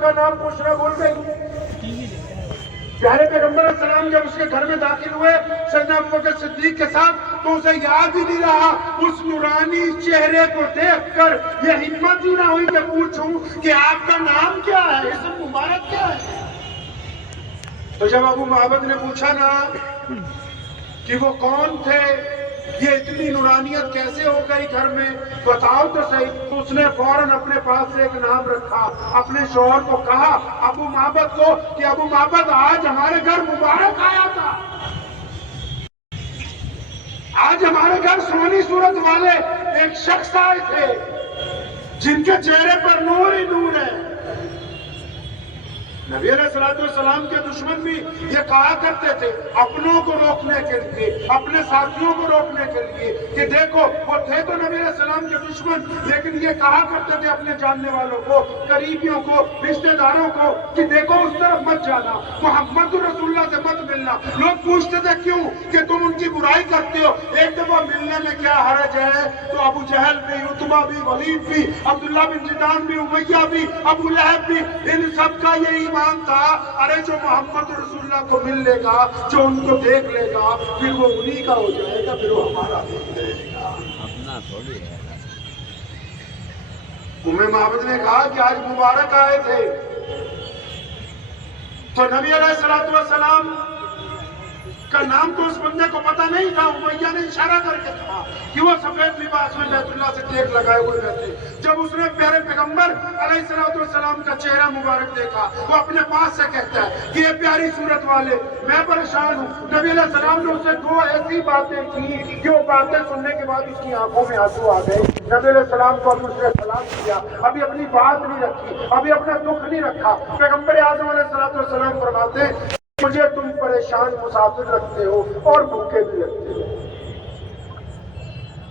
کا نام پوچھنا بھول گئی. پیارے پیغمبر علیہ السلام جب اس کے گھر میں داخل ہوئے سیدنا ابوبکر صدیق کے ساتھ تو اسے یاد ہی نہیں رہا. اس نورانی چہرے کو دیکھ کر یہ ہمت ہی نہ ہوئی کہ پوچھوں کہ آپ کا نام کیا ہے, اسم مبارک کیا ہے. تو جب ابو معبد نے پوچھا نا کہ وہ کون تھے, یہ اتنی نورانیت کیسے ہو گئی گھر میں, بتاؤ تو صحیح. تو اس نے فوراً اپنے پاس سے ایک نام رکھا, اپنے شوہر کو کہا ابو معبد کو کہ ابو معبد آج ہمارے گھر مبارک آیا تھا, آج ہمارے گھر سونی صورت والے ایک شخص آئے تھے جن کے چہرے پر نور ہی نور ہے. نبی علیہ السلام کے دشمن بھی یہ کہا کرتے تھے اپنوں کو روکنے کے لیے, اپنے ساتھیوں کو روکنے کے لیے کہ دیکھو وہ تھے تو نبی علیہ السلام کے دشمن, لیکن یہ کہا کرتے تھے اپنے جاننے والوں کو, قریبیوں کو, رشتہ داروں کو کہ دیکھو اس طرف مت جانا, محمد رسول اللہ سے مت ملنا. لوگ پوچھتے تھے کیوں, کہ تم ان کی برائی کرتے ہو, ایک دفعہ ملنے میں کیا حرج ہے. تو ابو جہل بھی, عتبہ بھی, ولید بھی, عبداللہ بن جدعان بھی, امیہ بھی, ابو لہب بھی, ان سب کا یہ ایمان تھا ارے جو محمد رسول اللہ کو مل لے گا, جو ان کو دیکھ لے گا, پھر وہ انہی کا ہو جائے گا, پھر وہ ہمارا ہو جائے گا. معبد نے کہا کہ آج مبارک آئے تھے. تو نبی علیہ السلام کا نام تو اس بندے کو پتہ نہیں تھا. امیہ نے اشارہ کر کے کہا کہ وہ سفید لباس میں بیت اللہ سے ٹیک لگائے ہوئے رہتے. جب اس نے پیارے پیغمبر علیہ السلام کا چہرہ مبارک دیکھا, وہ اپنے پاس سے کہتا ہے کہ یہ پیاری صورت والے میں پریشان ہوں. نبی علیہ السلام نے اسے دو ایسی باتیں کی کہ وہ باتیں سننے کے بعد اس کی آنکھوں میں آنسو آ گئے. نبی علیہ السلام کو ابھی اس نے سلام کیا, ابھی اپنی بات نہیں رکھی, ابھی اپنا دکھ نہیں رکھا. پیغمبر اعظم علیہ السلام فرماتے ہیں مجھے تم پریشان مسافر رکھتے ہو اور بھوکے بھی رکھتے ہو.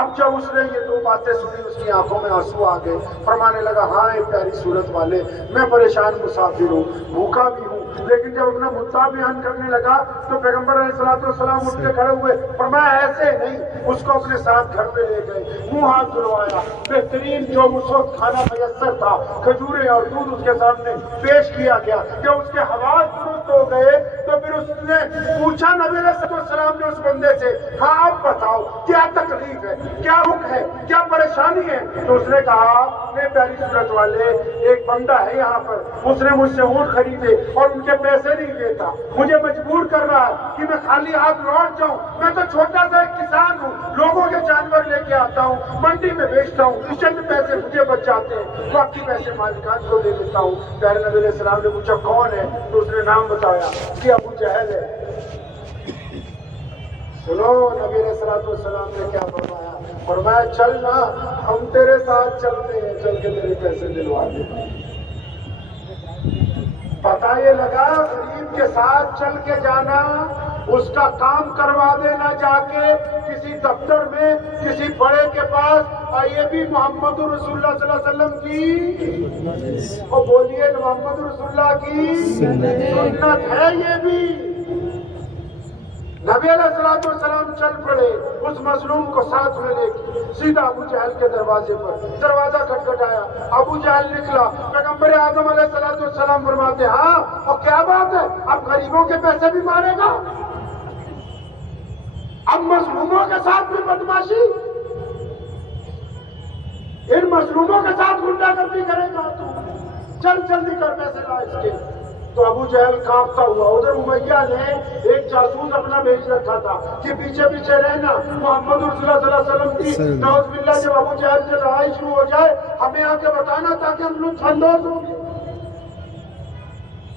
اب جب اس نے یہ دو باتیں سنی اس کی آنکھوں میں آنسو آ گئے. فرمانے لگا ہاں اے پیاری صورت والے میں پریشان مسافر ہوں, بھوکا بھی ہوں. لیکن جب اپنا مدعا بیان کرنے لگا تو پیغمبر علیہ السلام اٹھ کے کھڑے ہوئے. فرمایا ایسے نہیں, اس کو اپنے ساتھ گھر میں لے گئے, منہ ہاتھ دھلوایا, بہترین جو اس وقت کھانا میسر تھا کھجوریں اور دودھ اس کے سامنے پیش کیا گیا. جب اس کے حواس درست ہو گئے تو پھر اس نے پوچھا نبی علیہ السلام نے اس بندے سے ہاں اب بتاؤ کیا تکلیف ہے, کیا حکم ہے, کیا پریشانی ہے. تو اس نے کہا میں پیاری صورت والے ایک بندہ ہے یہاں پر, اس نے مجھ سے اونٹ خریدے اور ان کے پیسے نہیں دیتا, مجھے مجبور کر رہا ہے کہ میں خالی ہاتھ لوٹ جاؤں. میں تو چھوٹا سا ایک کسان ہوں, لوگوں کے جانور لے کے آتا ہوں, منڈی میں بیچتا ہوں, چند پیسے مجھے بچ جاتے ہیں, باقی پیسے مالکان کو دے دیتا ہوں. پیارے نبی علیہ السلام نے پوچھا کون ہے, تو اس نے نام بتایا کہ ابو جہل ہے. سنو نبی علیہ السلام نے کیا فرمایا, فرمایا چل نا ہم تیرے ساتھ چلتے ہیں, چل کے تیرے پیسے دلوا دیں. پتہ یہ لگا غریب کے ساتھ چل کے جانا, اس کا کام کروا دینا جا کے کسی دفتر میں کسی بڑے کے پاس, اور یہ بھی محمد رسول اللہ صلی اللہ علیہ وسلم کی, اور بولیے محمد رسول اللہ کی سنت ہے. یہ بھی نبی علیہ السلام چل پڑے اس مظلوم کو ساتھ میں لے کے سیدھا ابو جہل کے دروازے پر. دروازہ کھٹکھٹایا, ابو جہل نکلا. پیغمبر اعظم علیہ السلام فرماتے ہاں اور کیا بات ہے, اب غریبوں کے پیسے بھی مارے گا, اب مظلوموں کے ساتھ بھی بدماشی, ان مظلوموں کے ساتھ غنڈہ گردی کرے گا تو چل جلدی کر پیسے لا اس کے. تو ابو جہل کانپتا ہوا, ادھر امیہ نے ایک جاسوس اپنا بھیج رکھا تھا کہ پیچھے پیچھے رہنا, محمد رسول اللہ صلی اللہ علیہ وسلم کی نعوذ باللہ جب ابو جہل سے لڑائی شروع ہو جائے ہمیں آ کے بتانا تاکہ ہم لطف اندوز ہوں گے.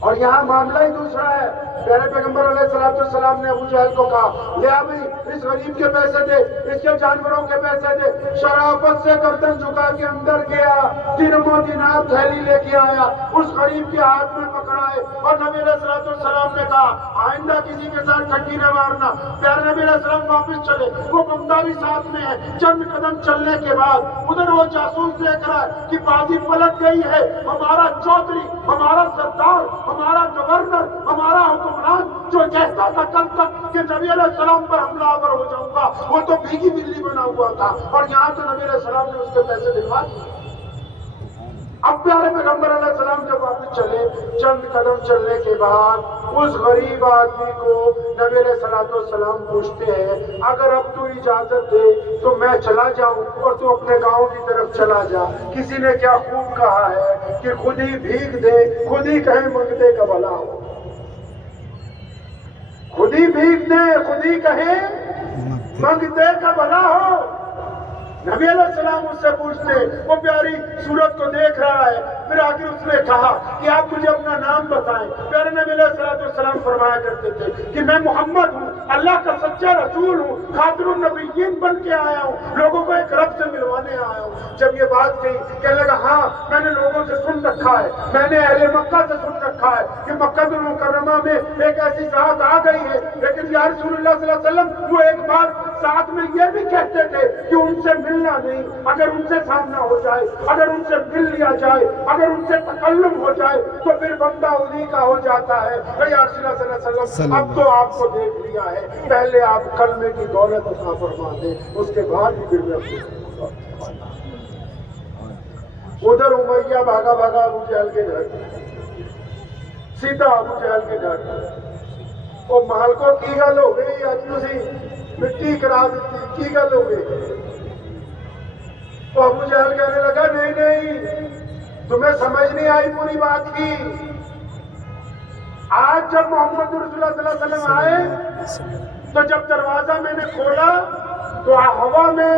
اور یہاں معاملہ ہی دوسرا ہے. پیارے پیغمبر علیہ السلام نے ابو جہل کو کہا لے ابھی اس غریب کے پیسے دے, اس کے جانوروں کے پیسے دے. شرافت سے گردن جھکا کے اندر گیا, درہم و دینار تھیلی لے کے آیا, اس غریب کے ہاتھ میں پکڑائے اور نبی علیہ السلام نے کہا آئندہ کسی کے ساتھ ٹھگی نہ مارنا. پیارے نبی علیہ السلام واپس چلے, وہ بندہ بھی ساتھ میں ہے. چند قدم چلنے کے بعد ادھر وہ جاسوس دیکھ رہا ہے کہ بازی پلٹ گئی ہے, ہمارا چودھری, ہمارا سردار, ہمارا گورنر, ہمارا حکمران جو کہتا تھا کل تک کہ نبی علیہ السلام پر حملہ آور ہو جاؤں گا, وہ تو بھیگی بلی بنا ہوا تھا, اور یہاں تو نبی علیہ السلام نے اس کے پیسے دلوا دیے. اب پیارے پیغمبر علیہ السلام جب واپس چلے، چند قدم چلنے کے بعد اس غریب آدمی کو نبی علیہ الصلوۃ والسلام پوچھتے ہیں اگر اب تو اجازت دے تو میں چلا جاؤں اور تو اپنے گاؤں کی طرف چلا جا۔ کسی نے کیا خوب کہا ہے کہ خود ہی بھیگ دے، خود ہی کہیں منگتے کا بھلا ہو، خود ہی بھیگ دے، خود ہی کہیں منگتے کا بھلا ہو۔ نبی علیہ السلام اس سے پوچھتے، وہ پیاری صورت کو دیکھ رہا ہے، پھر آخر اس نے کہا کہ آپ مجھے اپنا نام بتائیں۔ پیارے نبی علیہ السلام فرمایا کرتے تھے کہ میں محمد ہوں، اللہ کا سچا رسول ہوں، خاتم النبیین بن کے آیا ہوں، لوگوں کو ایک رب سے ملوانے آیا ہوں۔ جب یہ بات کہی کہنے لگا ہاں میں نے لوگوں سے سن رکھا ہے، میں نے اہل مکہ سے سن رکھا ہے کہ مکہ المکرمہ میں ایک ایسی ذات آ گئی ہے، لیکن یا رسول اللہ صلی اللہ علیہ وسلم وہ ایک بات ساتھ میں یہ بھی کہتے تھے کہ ان سے ملنا نہیں، اگر ان سے سامنا ہو جائے، اگر ان سے مل لیا جائے، اگر ان سے تکلم ہو جائے تو پھر بندہ انہی کا ہو جاتا ہے۔ یا رسول اللہ صلی اللہ علیہ وسلم اب تو آپ کو دیکھ لیا ہے، پہلے آپ کلمے کی دولت عطا فرما دیں، اس کے بعد ہی پھر میں اپنے ادھر امیہ بھاگا بھاگا ابو جہل کے گھر، سیدھا ابو جہل کے گھر، وہ محل کو کی گل ہو گئی، اج تسی مٹی کرا دیتی، کی گل ہو گئی؟ تو ابو جہل کہنے لگا نہیں نہیں، تمہیں سمجھ نہیں آئی پوری بات کی۔ آج جب محمد رسول اللہ صلی اللہ علیہ وسلم آئے تو جب دروازہ میں نے کھولا تو ہوا میں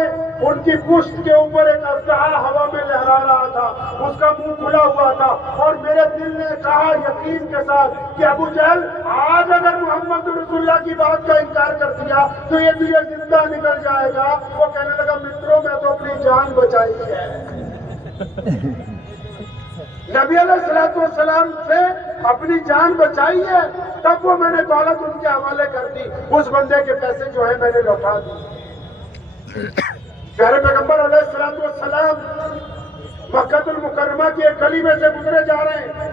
ان کی پشت کے اوپر ایک اژدہا ہوا میں لہرا رہا تھا، اس کا منہ کھلا ہوا تھا، اور میرے دل نے کہا یقین کے ساتھ کہ ابو جہل آج اگر محمد رسول اللہ کی بات کا انکار کر دیا تو یہ تجھے زندہ نکل جائے گا۔ وہ کہنے لگا متروں میں تو اپنی جان بچائی ہے، نبی علیہ السلام سے اپنی جان بچائی ہے، تب وہ میں نے دولت ان کے حوالے کر دی، اس بندے کے پیسے جو ہے میں نے لوٹا دی۔ پیارے پیغمبر علیہ السلام مکہ المکرمہ کی ایک گلی میں سے گزرے جا رہے ہیں،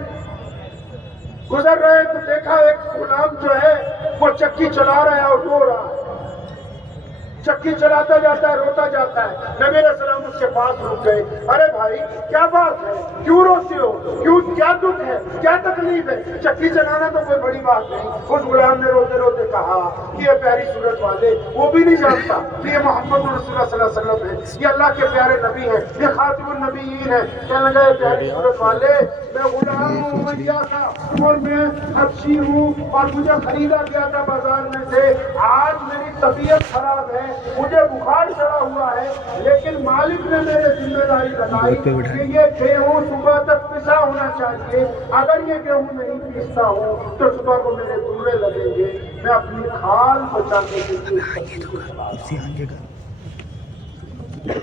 گزر رہے تو دیکھا ایک غلام جو ہے وہ چکی چلا رہا ہے اور رو رہا ہے، چکی چلاتا جاتا ہے، روتا جاتا ہے۔ نبی علیہ السلام اس کے پاس رک گئے، ارے بھائی کیا بات ہے، کیوں روتے ہو، کیوں کیا دکھ ہے، کیا تکلیف ہے؟ چکی چلانا تو کوئی بڑی بات نہیں۔ اس غلام نے روتے روتے کہا کہ یہ پیاری صورت والے، وہ بھی نہیں جانتا کہ یہ محمد رسول اللہ صلی اللہ علیہ وسلم ہے، یہ اللہ کے پیارے نبی ہیں، یہ خاتم النبیین ہیں۔ کہنے لگا پیاری صورت والے میں غلام ہوں، امیہ کا، اور میں حبشی ہوں اور مجھے خریدا گیا تھا بازار میں سے، آج میری طبیعت خراب ہے، مجھے بخار چڑھا ہوا ہے، لیکن مالک نے میرے ذمہ داری لگائی کہ یہ گیہوں صبح تک پسا ہونا چاہیے، اگر یہ گیہوں نہیں پیستا ہوں تو صبح کو میرے دورے لگیں گے، میں اپنی کھال بچانے کے لیے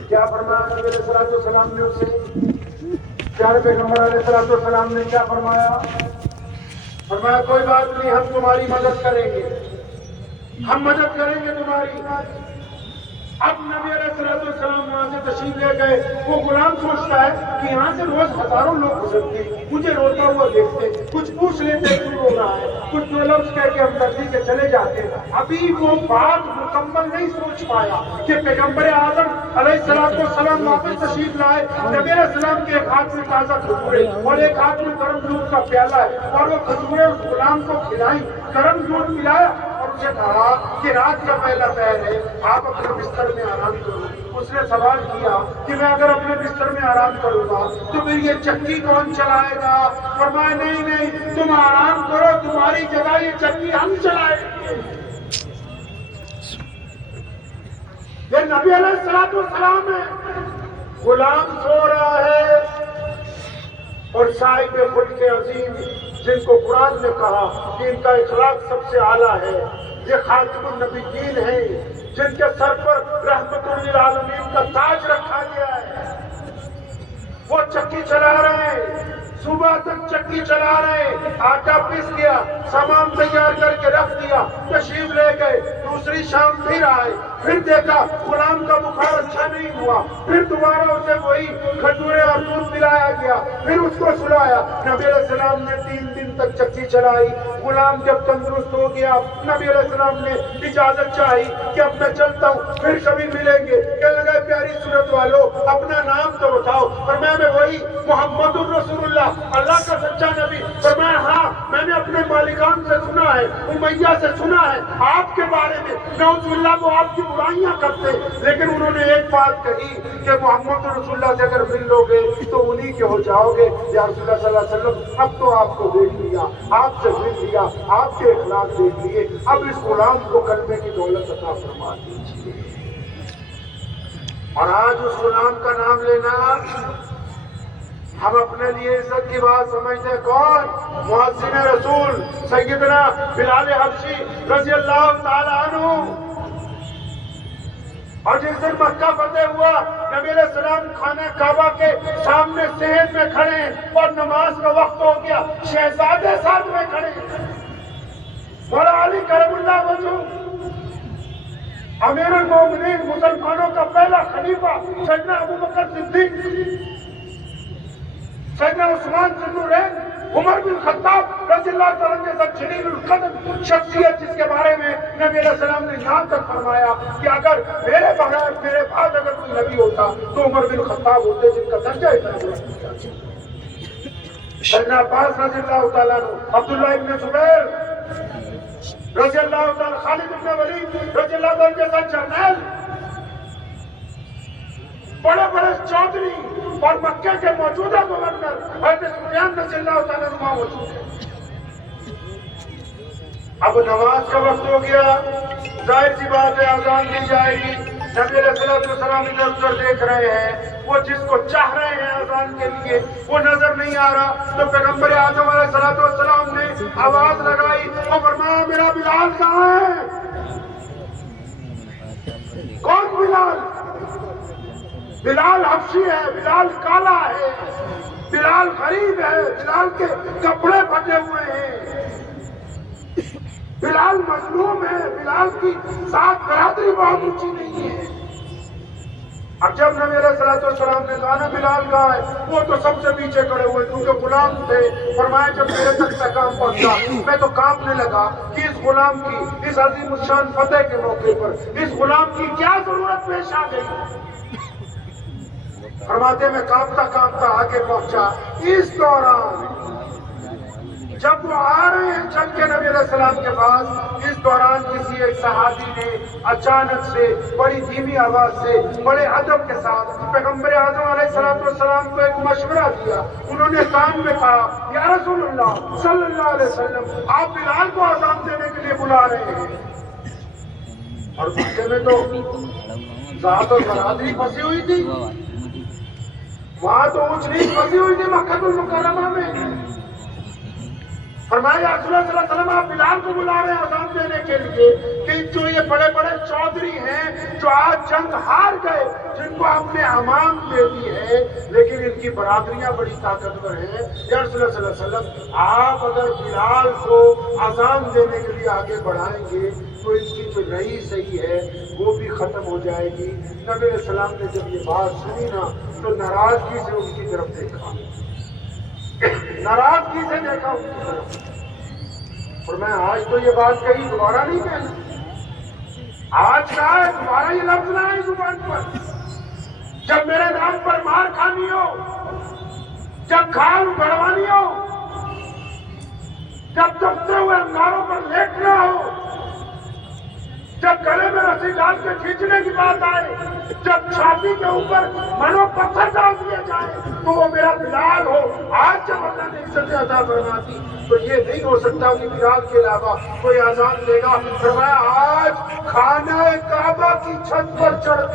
کیا فرمایا نبی علیہ السلام نے اسے؟ پیارے پیغمبر علیہ السلام نے کیا فرمایا؟ فرمایا کوئی بات نہیں، ہم تمہاری مدد کریں گے، ہم مدد کریں گے تمہاری۔ اب نبی علیہ السلام وہاں سے تشریف لے گئے، وہ غلام سوچتا ہے کہ یہاں سے روز ہزاروں لوگ گزرتے، مجھے روتا ہوا دیکھتے، کچھ پوچھ لیتے کیوں رو رہا ہے، کچھ دو لفظ کہہ کے ہمدردی کے چلے جاتے۔ ابھی وہ بات مکمل نہیں سوچ پایا کہ پیغمبر اعظم علیہ السلام واپس تشریف لائے، نبی علیہ السلام کے ایک ہاتھ میں تازہ کھجورے اور ایک ہاتھ میں گرم دودھ کا پیالہ ہے، اور وہ کھجورے اس غلام کو کھلائیں، گرم دودھ پلایا اور اسے کہا کہ رات کا پہلا پہر ہے، آپ اپنے بستر میں آرام کرو۔ اس نے سوال کیا کہ میں اگر اپنے بستر میں آرام کروں گا تو پھر یہ چکی کون چلائے گا؟ فرمایا نہیں نہیں، تم آرام کرو، تمہاری جگہ یہ چکی ہم چلائیں گے۔ یہ نبی علیہ السلام ہے، غلام سو رہا ہے اور صاحب خلق عظیم جن کو قرآن نے کہا کہ ان کا اخلاق سب سے اعلیٰ ہے، یہ خاتم النبیین ہیں، جن کے سر پر رحمت للعالمین کا تاج رکھا گیا ہے، وہ چکی چلا رہے ہیں، صبح تک چکی چلا رہے ہیں، آٹا پس گیا، سامان تیار کر کے رکھ دیا، تشریف لے گئے، دوسری شام پھر آئے، پھر دیکھا غلام کا بخار اچھا نہیں ہوا، پھر دوبارہ اسے وہی کھجورے اور دودھ پلایا گیا، پھر اس کو سلایا۔ نبی علیہ السلام نے 3 دن تک چکی چلائی۔ غلام جب تندرست ہو گیا، نبی علیہ السلام نے اجازت چاہی کہ اب میں چلتا ہوں، پھر کبھی ملیں گے۔ کہنے لگا پیاری صورت والو اپنا نام تو بتاؤ۔ فرمایا میں وہی محمد الرسول اللہ، اللہ کا سچا نبی۔ فرمایا ہاں میں نے اپنے مالکان سے سنا ہے، امیہ سے سنا ہے آپ کے بارے میں، نعوذ باللہ وہ آپ کی برائیاں کرتے، لیکن انہوں نے ایک بات کہی کہ محمد رسول اللہ سے اگر مل لو گے تو انہی کے ہو جاؤ گے۔ یا رسول اللہ صلی اللہ علیہ وسلم اب تو آپ کو دیکھ لیا، آپ سے مل لیا، آپ کے اخلاق دیکھ لیے، اب اس غلام کو کلمے کی دولت عطا فرما دیجیے۔ اور آج اس غلام کا نام لینا ہم اپنے لیے عزت کی بات سمجھتے ہیں۔ کون؟ مؤذن رسول سیدنا بلال حبشی رضی اللہ تعالیٰ عنہ۔ اور جس دن مکہ فتح ہوا، نبی علیہ السلام خانہ کعبہ کے سامنے صحن میں کھڑے ہیں اور نماز کا وقت ہو گیا، شہزادے ساتھ میں کھڑے ہیں، مولا علی کرم اللہ وجہہ، امیر المومنین مسلمانوں کا پہلا خلیفہ سیدنا ابوبکر صدیق، سیدنا عثمان ذو النورین، عمر بن خطاب رضی اللہ تعالیٰ عنہ جیسا جلیل القدر شخصیت، جس کے بارے میں نبی علیہ السلام نے یہاں تک فرمایا کہ اگر میرے بغیر میرے بعد اگر کوئی نبی ہوتا تو عمر بن خطاب ہوتے، جن کا درجہ اتنا بلند کیا۔ سیدنا عباس رضی اللہ تعالیٰ عنہ، عبداللہ ابن زبیر رضی اللہ تعالیٰ، خالد ابن ولید رضی اللہ تعالیٰ جیسا جرنیل، بڑے بڑے چودھری اور مکہ کے موجودہ گورنر حضرت سفیان رضی اللہ تعالیٰ عنہ موجود ہیں۔ اب نماز کا وقت ہو گیا، ظاہر سی بات ہے اذان دی جائے گی۔ نبی علیہ السلام ادھر ادھر دیکھ رہے ہیں، وہ جس کو چاہ رہے ہیں اذان کے لیے وہ نظر نہیں آ رہا، تو پیغمبر اعظم علیہ السلام نے آواز لگائی اور فرمایا میرا بلال کہاں ہے؟ کون بلال؟ بلال حبشی ہے، بلال کالا ہے، بلال غریب ہے، بلال کے کپڑے پھٹے ہوئے ہیں، بلال مظلوم ہے، بلال کی ذات برادری بہت اونچی نہیں ہے۔ اب جب نبی علیہ السلام نے کہا نا بلال کہاں ہے، وہ تو سب سے پیچھے کھڑے ہوئے کیونکہ غلام تھے۔ فرمایا جب میرے تک پیغام پہنچا میں تو کانپنے لگا کہ اس غلام کی، اس عظیم الشان فتح کے موقع پر اس غلام کی کیا ضرورت پیش آ گئی۔ فرماتے میں کانپتا کانپتا آگے پہنچا۔ اس دوران جب وہ آ رہے ہیں چل کے نبی علیہ السلام کے پاس، اس دوران کسی ایک صحابی نے اچانک سے بڑی دھیمی آواز سے بڑے ادب کے ساتھ پیغمبر اعظم علیہ السلام کو ایک مشورہ دیا۔ انہوں نے کان میں کہا یا رسول اللہ صلی اللہ علیہ وسلم آپ بلال کو اذان دینے کے لیے بلا رہے ہیں، اور مکے میں تو ذات اور برادری پھنسی ہوئی تھی، وہاں تو اونچ نیچ پھنسی ہوئی تھی مکہ المکرمہ میں۔ فرمایا یا رسول اللہ صلی اللہ علیہ وسلم آپ بلال کو بلا رہے ہیں اذان دینے کے لیے کہ جو یہ بڑے بڑے چودھری ہیں جو آج جنگ ہار گئے، جن کو آپ نے امام دے دی ہے، لیکن ان کی برادریاں بڑی طاقتور ہیں، یا رسول اللہ صلی اللہ علیہ وسلم آپ اگر بلال کو اذان دینے کے لیے آگے بڑھائیں گے تو ان کی جو نئی صحیح ہے وہ بھی ختم ہو جائے گی۔ نبی علیہ السلام نے جب یہ بات سنی نا تو ناراضگی سے ان کی طرف دیکھا، ناراضگی سے دیکھا ان کی طرف، اور میں آج تو یہ بات کہی دوبارہ نہیں کہنا، آج کہا ہے دوبارہ یہ لفظ نہ ہے زبان پر۔ جب میرے نام پر مار کھانی ہو، جب کھال بڑھوانی ہو، جب دبتے ہوئے انگاروں پر لیٹنا ہو، جب گلے میں رسی ڈال کے کھینچنے کی بات آئے، جب چھاتی کے اوپر منو پتھر ڈال دیا جائے تو وہ میرا بلال ہو۔ آج جب اللہ نے عزت عطا فرماتی تو یہ نہیں ہو سکتا کہ بلال کے علاوہ کوئی اذان دے گا۔ فرمایا آج خانہ کعبہ کی چھت پر چڑھ